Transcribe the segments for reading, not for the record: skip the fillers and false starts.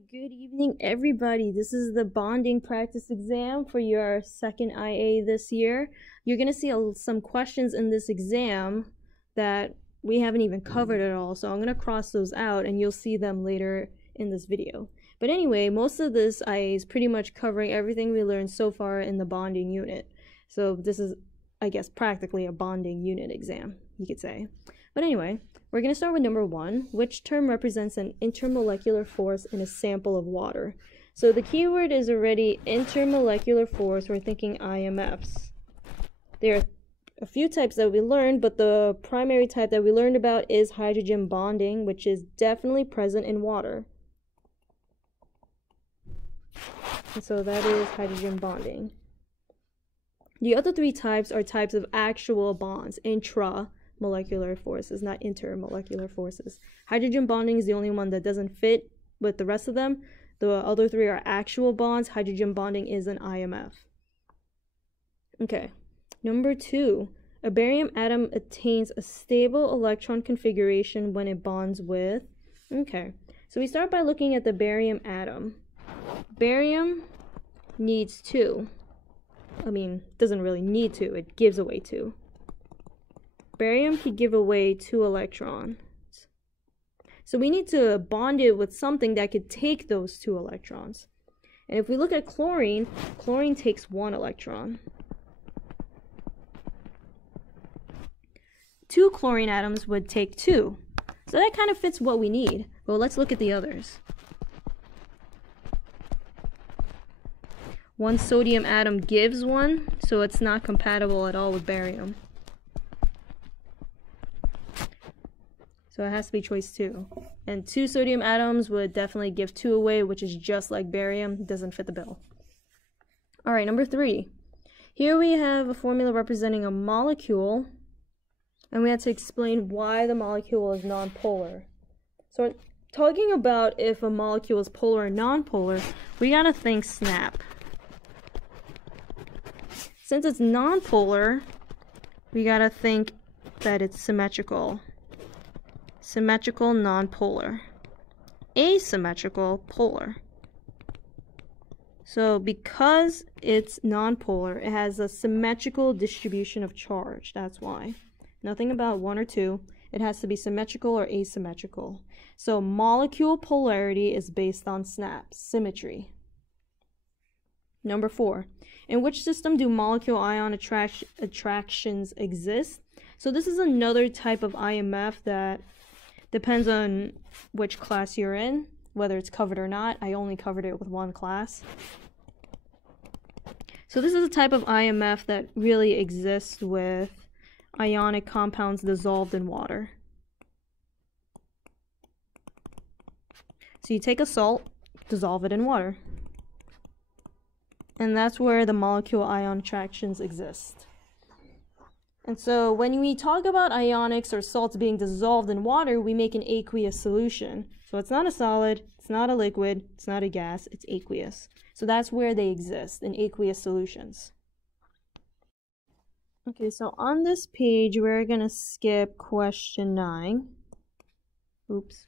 Alright, good evening everybody. This is the bonding practice exam for your second IA this year. You're going to see some questions in this exam that we haven't even covered at all, so I'm going to cross those out and you'll see them later in this video. But anyway, most of this IA is pretty much covering everything we learned so far in the bonding unit. So this is, I guess, practically a bonding unit exam, you could say. But anyway, we're going to start with number 1. Which term represents an intermolecular force in a sample of water? So the keyword is already intermolecular force. We're thinking IMFs. There are a few types that we learned, but the primary type that we learned about is hydrogen bonding, which is definitely present in water. And so that is hydrogen bonding. The other 3 types are types of actual bonds, intramolecular forces, not intermolecular forces. Hydrogen bonding is the only one that doesn't fit with the rest of them. The other 3 are actual bonds. Hydrogen bonding is an IMF. Okay, number 2. A barium atom attains a stable electron configuration when it bonds with... Okay, so we start by looking at the barium atom. Barium needs 2. I mean, doesn't really need to, it gives away 2. Barium could give away 2 electrons. So we need to bond it with something that could take those 2 electrons. And if we look at chlorine, chlorine takes 1 electron. 2 chlorine atoms would take 2. So that kind of fits what we need. Well, let's look at the others. 1 sodium atom gives 1, so it's not compatible at all with barium. So it has to be choice 2. And 2 sodium atoms would definitely give 2 away, which is just like barium. It doesn't fit the bill. Alright, number 3. Here we have a formula representing a molecule, and we have to explain why the molecule is nonpolar. So we're talking about if a molecule is polar or nonpolar, we gotta think SNAP. Since it's nonpolar, we gotta think that it's symmetrical. Symmetrical, nonpolar. Asymmetrical, polar. So because it's nonpolar, it has a symmetrical distribution of charge. That's why. Nothing about 1 or 2. It has to be symmetrical or asymmetrical. So molecule polarity is based on SNAP, symmetry. Number 4. In which system do molecule ion attractions exist? So this is another type of IMF that depends on which class you're in, whether it's covered or not. I only covered it with 1 class. So this is a type of IMF that really exists with ionic compounds dissolved in water. So you take a salt, dissolve it in water. And that's where the molecule ion attractions exist. And so when we talk about ionics or salts being dissolved in water, we make an aqueous solution. So it's not a solid, it's not a liquid, it's not a gas, it's aqueous. So that's where they exist, in aqueous solutions. Okay, so on this page, we're going to skip question 9. Oops.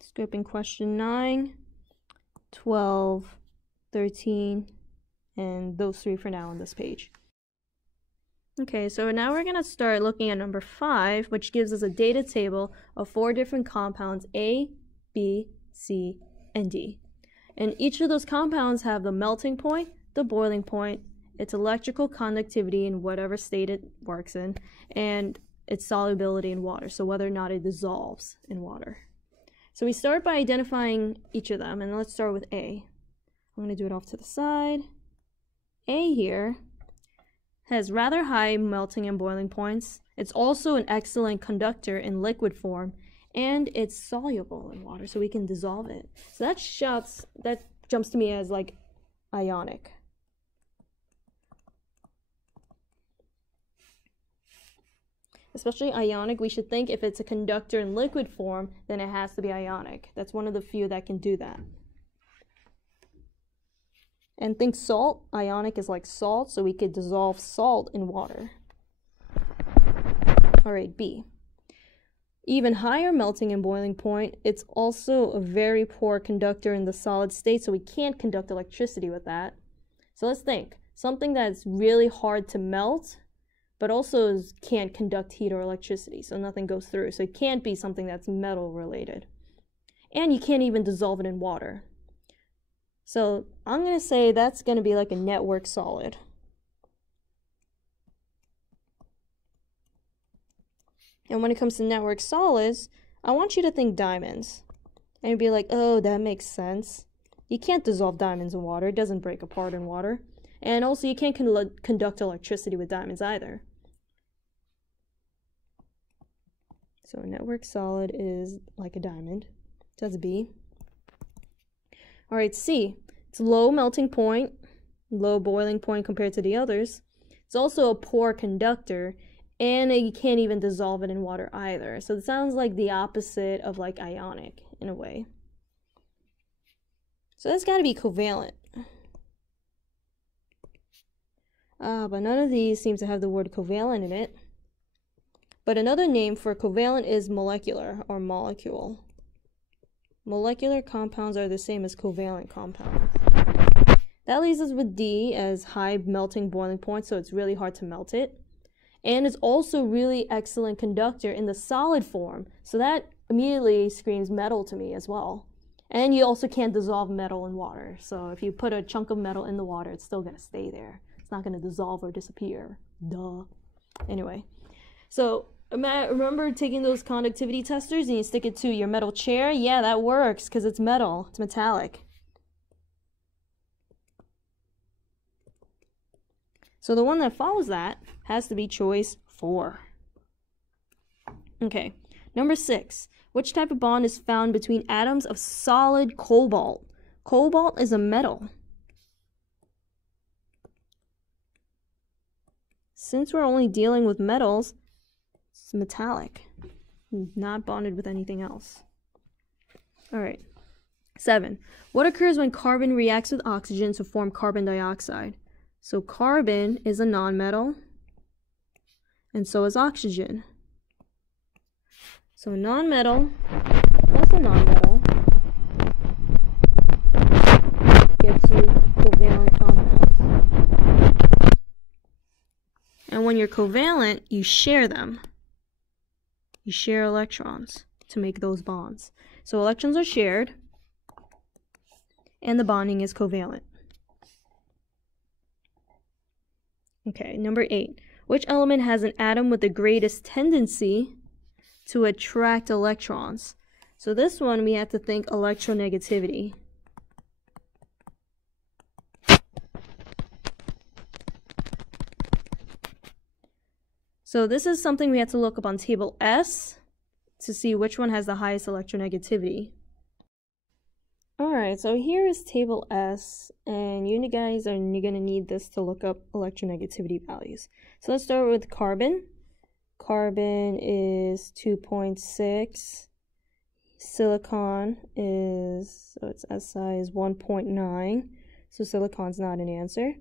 Skipping question 9. 12, 13, and those 3 for now on this page. Okay, so now we're going to start looking at number 5, which gives us a data table of 4 different compounds, A, B, C, and D. And each of those compounds have the melting point, the boiling point, its electrical conductivity in whatever state it works in, and its solubility in water, so whether or not it dissolves in water. So we start by identifying each of them, and let's start with A. I'm going to do it off to the side. A here has rather high melting and boiling points. It's also an excellent conductor in liquid form, and it's soluble in water, so we can dissolve it. So that jumps to me as like ionic. Especially ionic, we should think if it's a conductor in liquid form, then it has to be ionic. That's one of the few that can do that. And think salt. Ionic is like salt, so we could dissolve salt in water. All right, B. even higher melting and boiling point, it's also a very poor conductor in the solid state, so we can't conduct electricity with that. So let's think. Something that's really hard to melt, but also can't conduct heat or electricity, so nothing goes through. So it can't be something that's metal related. And you can't even dissolve it in water. So I'm going to say that's going to be like a network solid. And when it comes to network solids, I want you to think diamonds. And you'd be like, oh, that makes sense. You can't dissolve diamonds in water. It doesn't break apart in water. And also, you can't conduct electricity with diamonds either. So a network solid is like a diamond. So that's B. All right, C. It's low melting point, low boiling point compared to the others. It's also a poor conductor, and you can't even dissolve it in water either. So it sounds like the opposite of like ionic in a way. So that's got to be covalent. But none of these seem to have the word covalent in it. But another name for covalent is molecular or molecule. Molecular compounds are the same as covalent compounds. That leaves us with D as high melting boiling point, so it's really hard to melt it. And it's also really excellent conductor in the solid form, so that immediately screams metal to me as well. And you also can't dissolve metal in water, so if you put a chunk of metal in the water, it's still going to stay there. It's not going to dissolve or disappear. Duh. Anyway, so remember taking those conductivity testers and you stick it to your metal chair? Yeah, that works because it's metal. It's metallic. So the one that follows that has to be choice 4. Okay, number 6. Which type of bond is found between atoms of solid cobalt? Cobalt is a metal. Since we're only dealing with metals, it's metallic, not bonded with anything else. All right. 7. What occurs when carbon reacts with oxygen to form carbon dioxide? So carbon is a nonmetal, and so is oxygen. So nonmetal plus a nonmetal gives you covalent compounds. And when you're covalent, you share them. You share electrons to make those bonds. So electrons are shared, and the bonding is covalent. Okay, number 8. Which element has an atom with the greatest tendency to attract electrons? So this one we have to think electronegativity. So this is something we have to look up on table S to see which one has the highest electronegativity. Alright, so here is table S, and you guys are going to need this to look up electronegativity values. So let's start with carbon. Carbon is 2.6. Silicon is, so its SI is 1.9. So silicon's not an answer.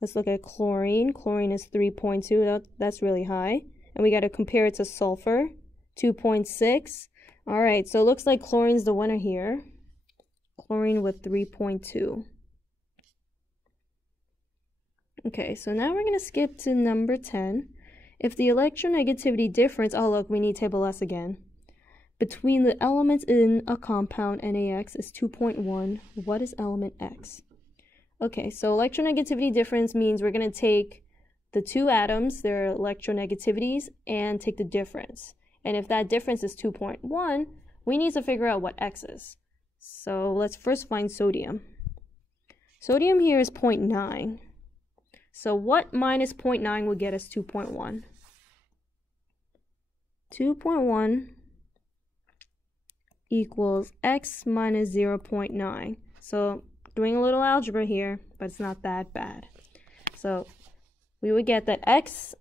Let's look at chlorine. Chlorine is 3.2. That's really high. And we got to compare it to sulfur, 2.6. Alright, so it looks like chlorine's the winner here. Chlorine with 3.2. Okay, so now we're going to skip to number 10. If the electronegativity difference, oh look, we need table S again, between the elements in a compound NaX is 2.1, what is element X? Okay, so electronegativity difference means we're going to take the two atoms, their electronegativities, and take the difference. And if that difference is 2.1, we need to figure out what X is. So let's first find sodium. Sodium here is 0.9. So what minus 0.9 will get us 2.1? 2.1 equals X minus 0.9. So doing a little algebra here, but it's not that bad. So we would get that X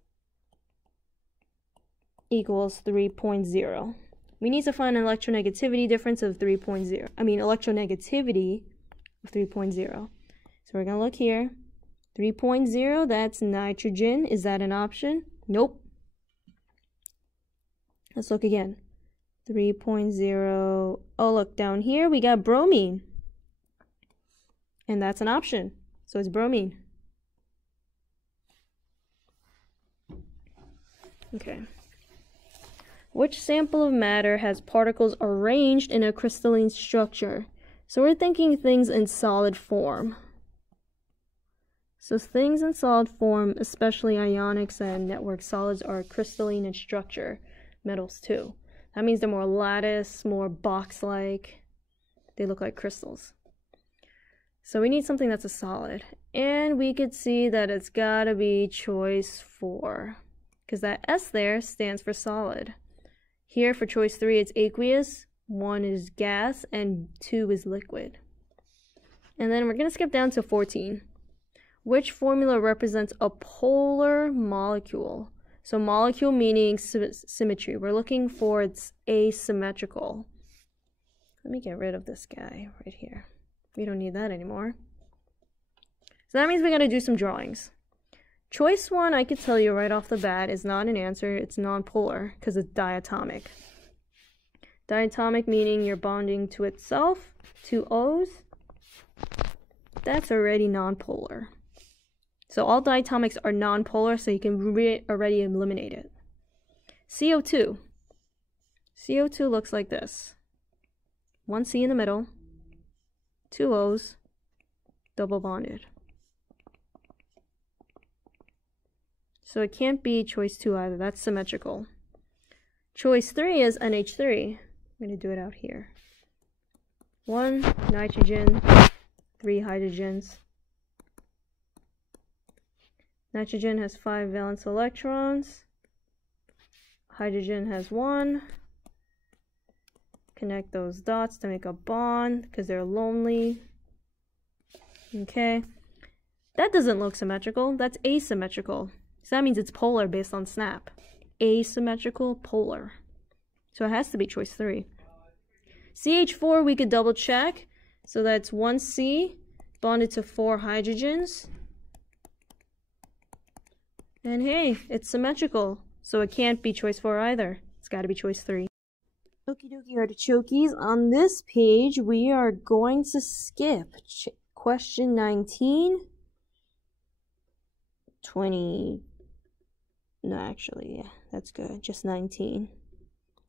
equals 3.0. We need to find an electronegativity difference of 3.0. Electronegativity of 3.0. So we're going to look here. 3.0, that's nitrogen. Is that an option? Nope. Let's look again. 3.0. Oh, look, down here we got bromine. And that's an option. So it's bromine. Okay. Which sample of matter has particles arranged in a crystalline structure? So we're thinking things in solid form. So things in solid form, especially ionics and network solids, are crystalline in structure. Metals too. That means they're more lattice, more box-like. They look like crystals. So we need something that's a solid. And we could see that it's gotta be choice 4. Because that S there stands for solid. Here for choice 3 it's aqueous, 1 is gas, and 2 is liquid. And then we're gonna skip down to 14. Which formula represents a polar molecule? So molecule meaning symmetry. We're looking for its asymmetrical. Let me get rid of this guy right here. We don't need that anymore. So that means we gotta do some drawings. Choice 1, I could tell you right off the bat, is not an answer. It's nonpolar because it's diatomic. Diatomic meaning you're bonding to itself, 2 O's. That's already nonpolar. So all diatomics are nonpolar, so you can already eliminate it. CO2. CO2 looks like this. 1 C in the middle, 2 O's, double bonded. So it can't be choice 2 either. That's symmetrical. Choice 3 is NH3. I'm going to do it out here. 1 nitrogen, 3 hydrogens. Nitrogen has 5 valence electrons. Hydrogen has 1. Connect those dots to make a bond because they're lonely. Okay. That doesn't look symmetrical. That's asymmetrical. So that means it's polar based on snap. Asymmetrical, polar. So it has to be choice 3. CH4 we could double check. So that's 1 C bonded to 4 hydrogens. And hey, it's symmetrical, so it can't be choice 4 either. It's got to be choice 3. Okie dokie artichokes, on this page we are going to skip question 19, 20, no actually, yeah, that's good, just 19.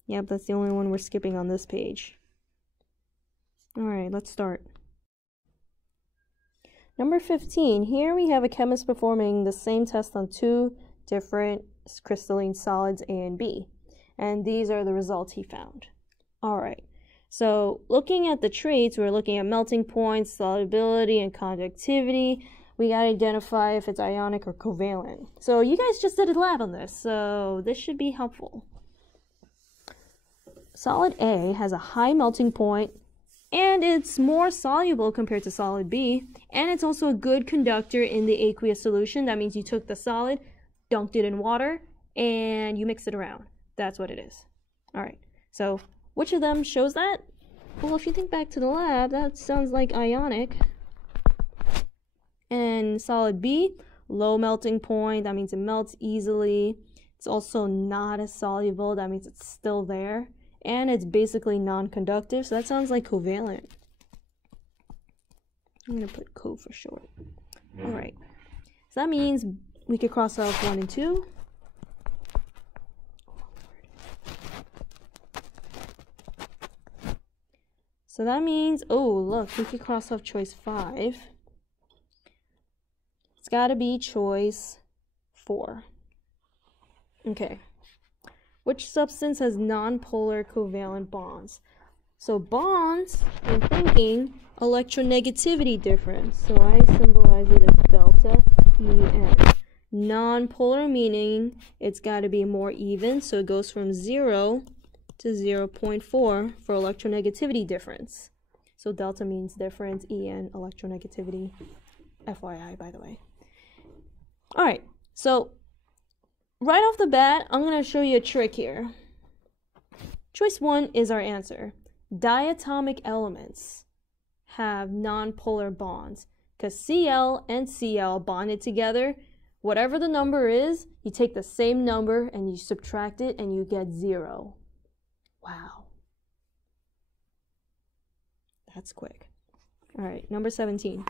Yep, that's the only one we're skipping on this page. Alright, let's start. Number 15, here we have a chemist performing the same test on 2 different crystalline solids A and B. And these are the results he found. Alright, so looking at the traits, we're looking at melting points, solubility, and conductivity. We gotta identify if it's ionic or covalent. So you guys just did a lab on this, so this should be helpful. Solid A has a high melting point, and it's more soluble compared to solid B, and it's also a good conductor in the aqueous solution. That means you took the solid, dunked it in water, and you mix it around. That's what it is. Alright, so which of them shows that? Well, if you think back to the lab, that sounds like ionic. And solid B, low melting point, that means it melts easily. It's also not as soluble, that means it's still there. And it's basically non-conductive, so that sounds like covalent. I'm going to put co for short. Alright, so that means we could cross off 1 and 2. So that means, oh look, we could cross off choice 5. It's got to be choice 4. Okay. Which substance has nonpolar covalent bonds? So bonds, I'm thinking electronegativity difference. So I symbolize it as delta En. Nonpolar meaning it's got to be more even, so it goes from 0 to 0.4 for electronegativity difference. So delta means difference, En electronegativity. FYI, by the way. Alright, so right off the bat, I'm going to show you a trick here. Choice 1 is our answer. Diatomic elements have nonpolar bonds because Cl and Cl bonded together. Whatever the number is, you take the same number and you subtract it and you get 0. Wow, That's quick. All right, number 17.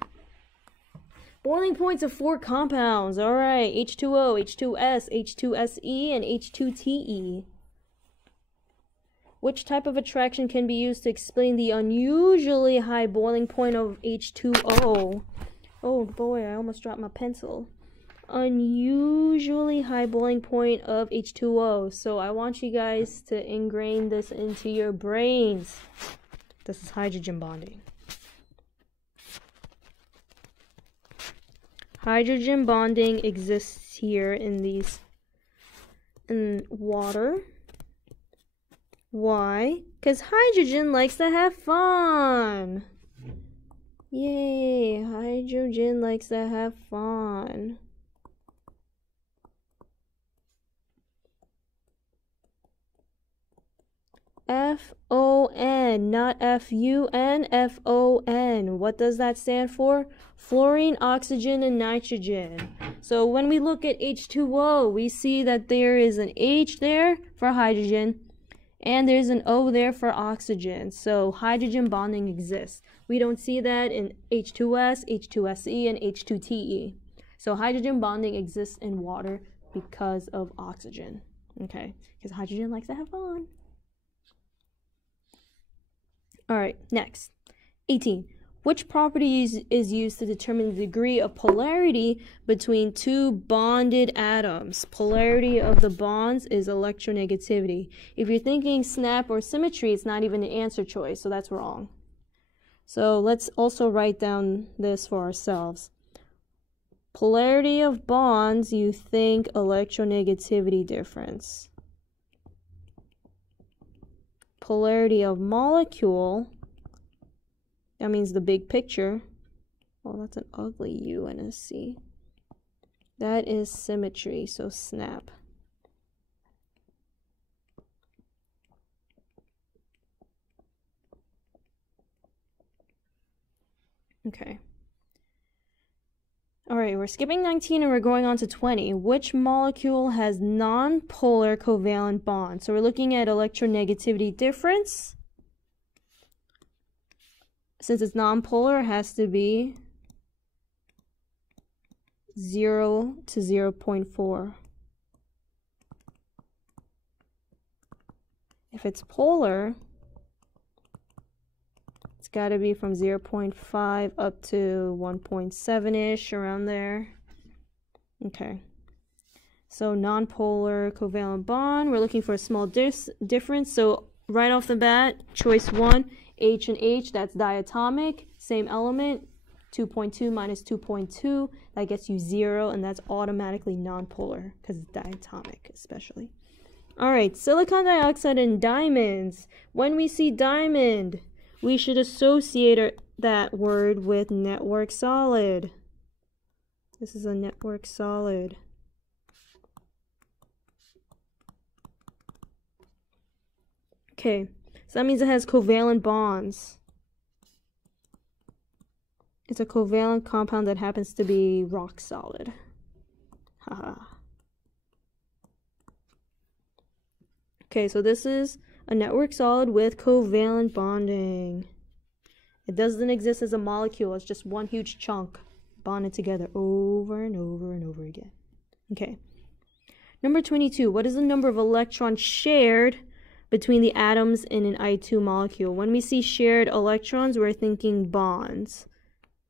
Boiling points of 4 compounds. All right, H2O, H2S, H2SE, and H2TE. Which type of attraction can be used to explain the unusually high boiling point of H2O? Oh boy, I almost dropped my pencil. Unusually high boiling point of H2O. So I want you guys to ingrain this into your brains. This is hydrogen bonding. Hydrogen bonding exists here in water. Why? Because hydrogen likes to have fun. Yay, hydrogen likes to have fun. F-O-N, not F-U-N, F-O-N. What does that stand for? Fluorine, oxygen, and nitrogen. So when we look at H2O, we see that there is an H there for hydrogen, and there's an O there for oxygen. So hydrogen bonding exists. We don't see that in H2S, H2SE, and H2TE. So hydrogen bonding exists in water because of oxygen. Okay, because hydrogen likes to have fun. All right, next. 18. Which property is used to determine the degree of polarity between two bonded atoms? Polarity of the bonds is electronegativity. If you're thinking snap or symmetry, it's not even an answer choice, so that's wrong. So let's also write down this for ourselves. Polarity of bonds, you think electronegativity difference. Polarity of molecule, that means the big picture. Oh, that's an ugly U and a C. That is symmetry, so snap. Okay. All right, we're skipping 19 and we're going on to 20. Which molecule has non-polar covalent bonds? So we're looking at electronegativity difference. Since it's non-polar, it has to be 0 to 0.4. If it's polar, it's got to be from 0.5 up to 1.7-ish, around there. Okay. So non-polar covalent bond, we're looking for a small difference. So right off the bat, choice 1, H and H, that's diatomic, same element, 2.2 minus 2.2, that gets you 0, and that's automatically non-polar because it's diatomic especially. All right, silicon dioxide and diamonds. When we see diamond, we should associate that word with network solid. This is a network solid. Okay, so that means it has covalent bonds. It's a covalent compound that happens to be rock solid. Haha. Okay, so this is a network solid with covalent bonding. It doesn't exist as a molecule. It's just one huge chunk bonded together over and over and over again. Okay. Number 22. What is the number of electrons shared between the atoms in an I2 molecule? When we see shared electrons, we're thinking bonds.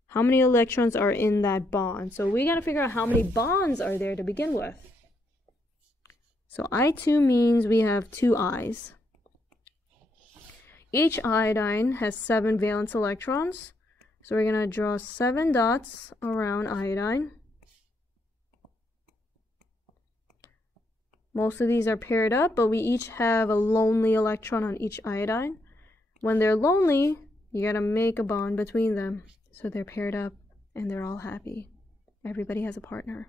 How many electrons are in that bond? So we got to figure out how many bonds are there to begin with. So I2 means we have 2 I's. Each iodine has 7 valence electrons. So we're going to draw 7 dots around iodine. Most of these are paired up, but we each have a lonely electron on each iodine. When they're lonely, you got to make a bond between them. So they're paired up and they're all happy. Everybody has a partner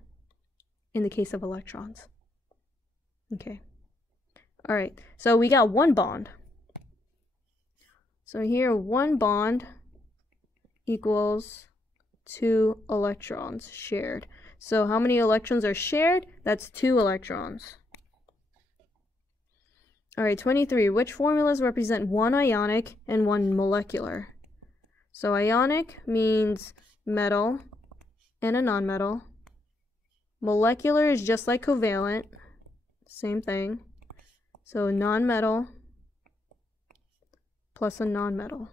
in the case of electrons. Okay. All right. So we got 1 bond. So here 1 bond equals 2 electrons shared. So how many electrons are shared? That's 2 electrons. All right, 23. Which formulas represent 1 ionic and 1 molecular? So ionic means metal and a nonmetal. Molecular is just like covalent, same thing. So nonmetal plus a nonmetal.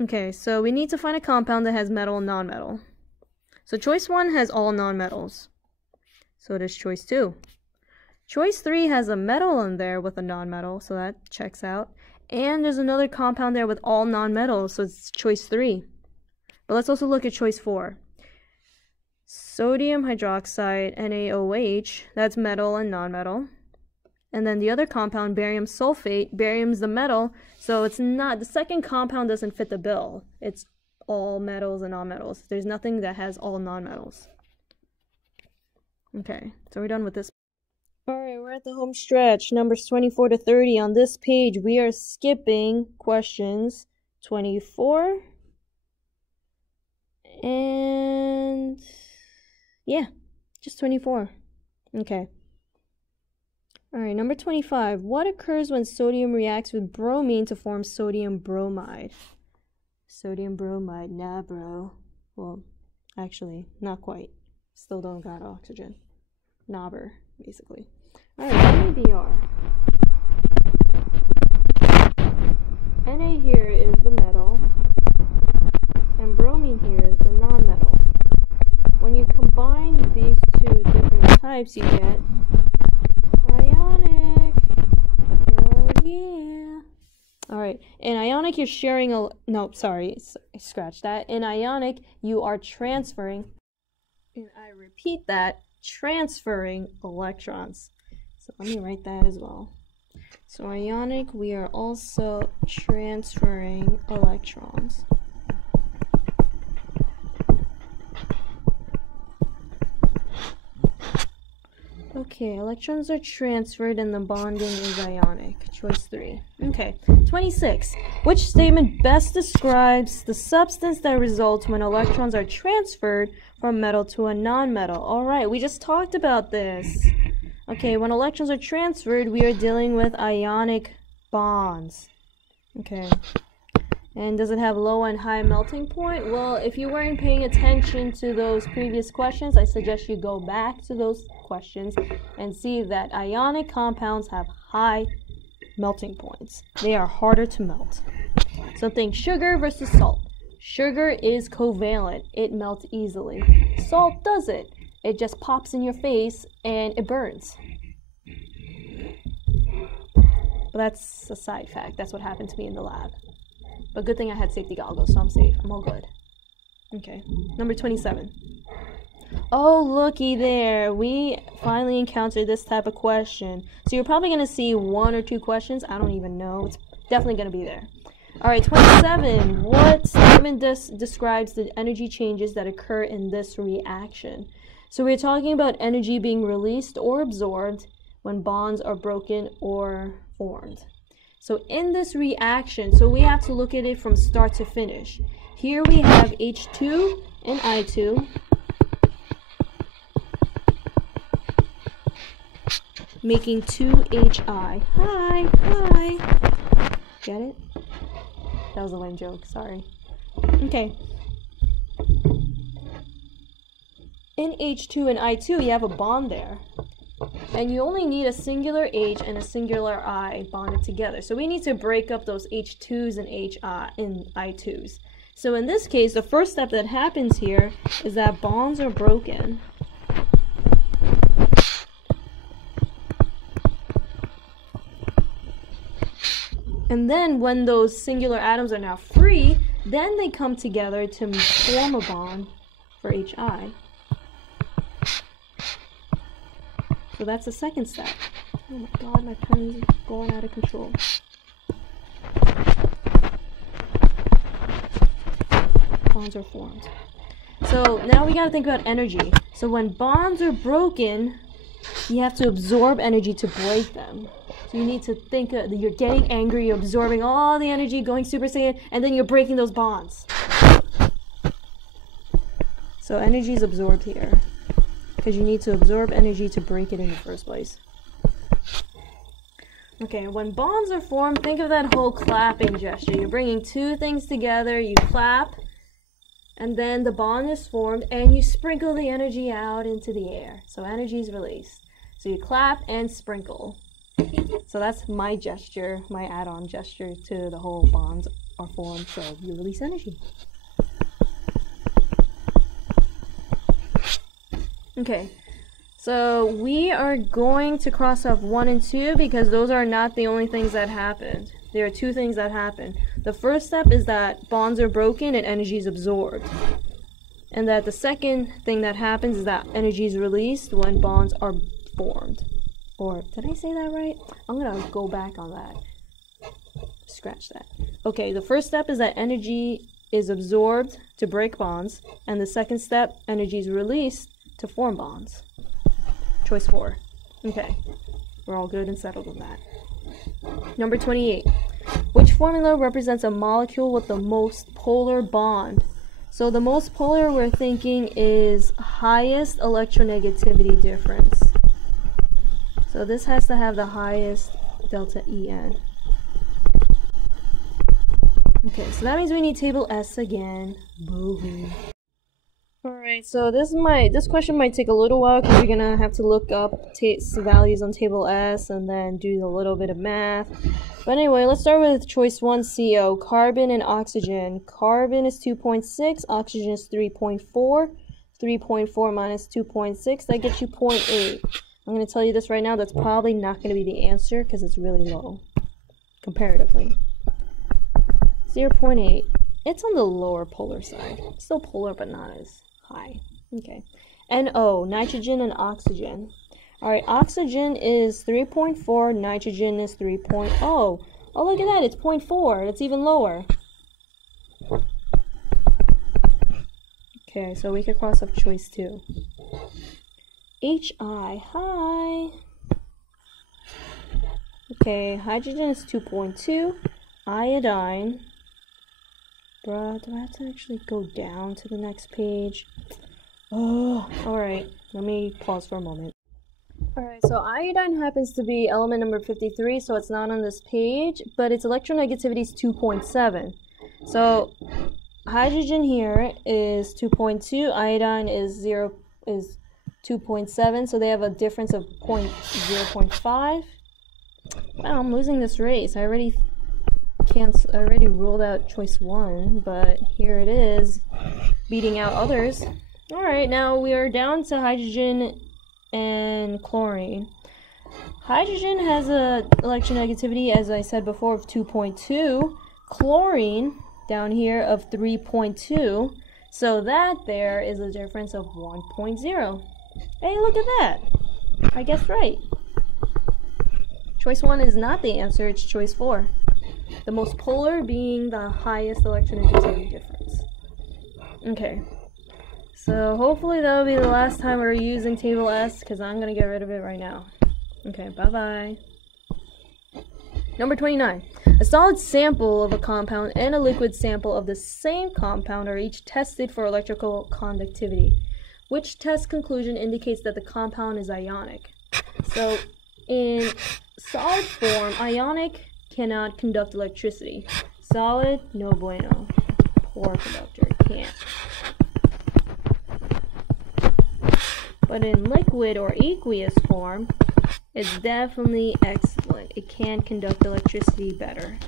Okay, so we need to find a compound that has metal and nonmetal. So choice 1 has all nonmetals. So does choice 2. Choice 3 has a metal in there with a nonmetal, so that checks out. And there's another compound there with all nonmetals, so it's choice 3. But let's also look at choice 4. Sodium hydroxide, NaOH, that's metal and nonmetal. And then the other compound, barium sulfate, barium's the metal, so it's not, the second compound doesn't fit the bill. It's all metals and nonmetals. There's nothing that has all nonmetals. Okay, so we're done with this. Alright, we're at the home stretch, numbers 24 to 30. On this page, we are skipping questions 24 and yeah, just 24. Okay. Alright, number 25. What occurs when sodium reacts with bromine to form sodium bromide? Sodium bromide, nah bro. Well, actually, not quite. Still don't got oxygen. Knobber, basically. Alright, NABR. Na here is the metal, and bromine here is the nonmetal. When you combine these two different types, you get ionic. Hell yeah. Alright, in ionic you're sharing a... No, sorry, scratch that. In ionic, you are transferring, and I repeat that, transferring electrons. So let me write that as well. So ionic, we are also transferring electrons. Okay, electrons are transferred and the bonding is ionic. Choice 3. Okay, 26. Which statement best describes the substance that results when electrons are transferred from metal to a nonmetal? Alright, we just talked about this. Okay, when electrons are transferred, we are dealing with ionic bonds. Okay. And does it have low and high melting point? Well, if you weren't paying attention to those previous questions, I suggest you go back to those questions and see that ionic compounds have high melting points. They are harder to melt. So think sugar versus salt. Sugar is covalent. It melts easily. Salt doesn't. It just pops in your face and it burns. But that's a side fact. That's what happened to me in the lab. But good thing I had safety goggles, so I'm safe. I'm all good. Okay, number 27. Oh, looky there. We finally encountered this type of question. So you're probably going to see 1 or 2 questions. I don't even know. It's definitely going to be there. Alright, 27. What statement describes the energy changes that occur in this reaction? So we're talking about energy being released or absorbed when bonds are broken or formed. So in this reaction, so we have to look at it from start to finish. Here we have H2 and I2. Making 2HI. Hi, hi. Get it? That was a lame joke, sorry. Okay. In H2 and I2, you have a bond there. And you only need a singular H and a singular I bonded together. So we need to break up those H2s and I2s. So in this case, the first step that happens here is that bonds are broken. And then when those singular atoms are now free, then they come together to form a bond for HI. So that's the second step. Oh my god, my pen is going out of control. Bonds are formed. So now we gotta think about energy. So when bonds are broken, you have to absorb energy to break them. So you need to think that you're getting angry, you're absorbing all the energy, going Super Saiyan, and then you're breaking those bonds. So energy is absorbed here, because you need to absorb energy to break it in the first place. Okay, when bonds are formed, think of that whole clapping gesture. You're bringing two things together, you clap, and then the bond is formed, and you sprinkle the energy out into the air. So energy is released. So you clap and sprinkle. So that's my gesture, my add-on gesture to the whole bonds are formed, so you release energy. Okay, so we are going to cross off 1 and 2 because those are not the only things that happened. There are two things that happen. The first step is that bonds are broken and energy is absorbed. And that the second thing that happens is that energy is released when bonds are formed. Or, did I say that right? I'm gonna go back on that. Scratch that. Okay, the first step is that energy is absorbed to break bonds. And the second step, energy is released to form bonds. Choice 4. Okay, we're all good and settled on that. Number 28. Which formula represents a molecule with the most polar bond? So the most polar we're thinking is highest electronegativity difference. So this has to have the highest delta En. Okay, so that means we need table S again. Boo-hoo. Alright, so this question might take a little while because you're gonna have to look up values on table S and then do a little bit of math. But anyway, let's start with choice 1, CO, carbon and oxygen. Carbon is 2.6, oxygen is 3.4. 3.4 minus 2.6, that gets you 0.8. I'm gonna tell you this right now, that's probably not gonna be the answer because it's really low, comparatively. 0.8, it's on the lower polar side. It's still polar, but not as high. Okay. NO, nitrogen and oxygen. Alright, oxygen is 3.4, nitrogen is 3.0. Oh, look at that, it's 0.4. It's even lower. Okay, so we could cross off choice 2. HI, hi. Okay, hydrogen is 2.2. Iodine. Bruh, do I have to actually go down to the next page? Oh, alright. Let me pause for a moment. Alright, so iodine happens to be element number 53, so it's not on this page, but its electronegativity is 2.7. So, hydrogen here is 2.2, iodine is 2.7, so they have a difference of 0.5. Wow, I'm losing this race. I already ruled out choice 1, but here it is, beating out others. Alright, now we are down to hydrogen and chlorine. Hydrogen has a electronegativity, as I said before, of 2.2. Chlorine, down here, of 3.2. So that there is a difference of 1.0. Hey, look at that! I guessed right. Choice 1 is not the answer, it's choice 4. The most polar being the highest electronegativity difference. Okay. So hopefully that'll be the last time we're using table S, because I'm going to get rid of it right now. Okay, bye-bye. Number 29. A solid sample of a compound and a liquid sample of the same compound are each tested for electrical conductivity. Which test conclusion indicates that the compound is ionic? So, in solid form, ionic cannot conduct electricity. Solid, no bueno. Poor conductor, can't. But in liquid or aqueous form, it's definitely excellent. It can conduct electricity better.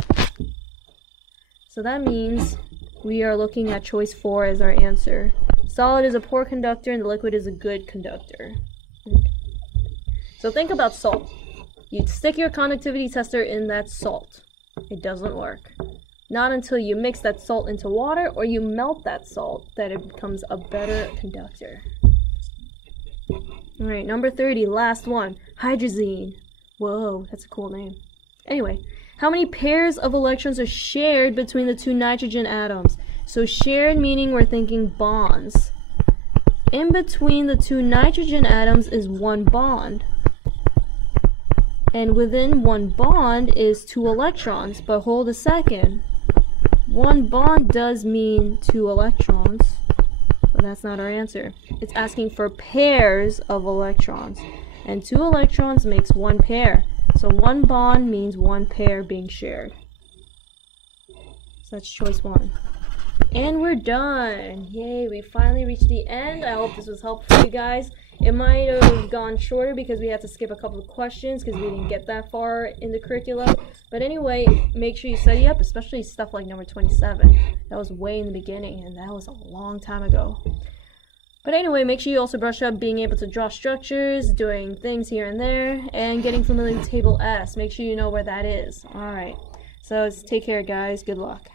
So that means we are looking at choice 4 as our answer. Solid is a poor conductor and the liquid is a good conductor. So think about salt. You'd stick your conductivity tester in that salt. It doesn't work. Not until you mix that salt into water or you melt that salt that it becomes a better conductor. Alright, number 30, last one. Hydrazine. Whoa, that's a cool name. Anyway, how many pairs of electrons are shared between the two nitrogen atoms? So shared meaning we're thinking bonds. In between the two nitrogen atoms is one bond. And within one bond is 2 electrons. But hold a second. One bond does mean 2 electrons. But that's not our answer. It's asking for pairs of electrons. And 2 electrons makes 1 pair. So one bond means one pair being shared. So that's choice 1. And we're done! Yay, we finally reached the end. I hope this was helpful for you guys. It might have gone shorter because we had to skip a couple of questions because we didn't get that far in the curriculum. But anyway, make sure you study up, especially stuff like number 27. That was way in the beginning, and that was a long time ago. But anyway, make sure you also brush up being able to draw structures, doing things here and there, and getting familiar with table S. Make sure you know where that is. Alright, so take care guys, good luck.